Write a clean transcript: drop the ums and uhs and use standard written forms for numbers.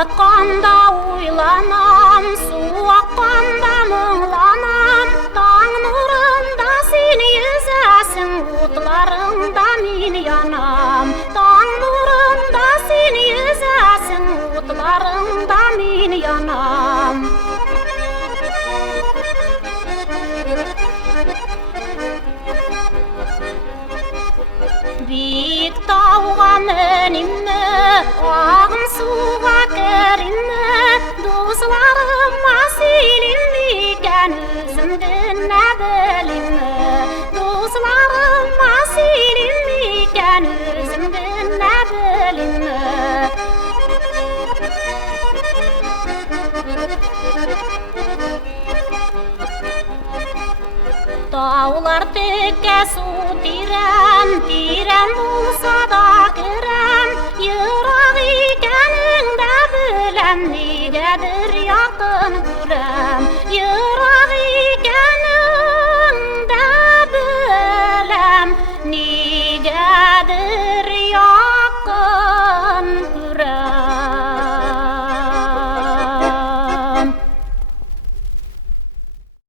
atqanda uylanam, su akqanda muңlanam. Taң nurunda sen yüzəsin, utlarında min yanam. Taң nurunda sen yüzəsin, utlarında min yanam. Bik tauğa menimmi, ağın suğa kirimmi, dostlarıma silinmiken özümdün ne bilimmi? Dostlarıma silinmiken özümdün ne bilimmi? Dağlar tükke su tiren bulsa da kirem. Yırak ikenin de bilem, nigedir yakın görem.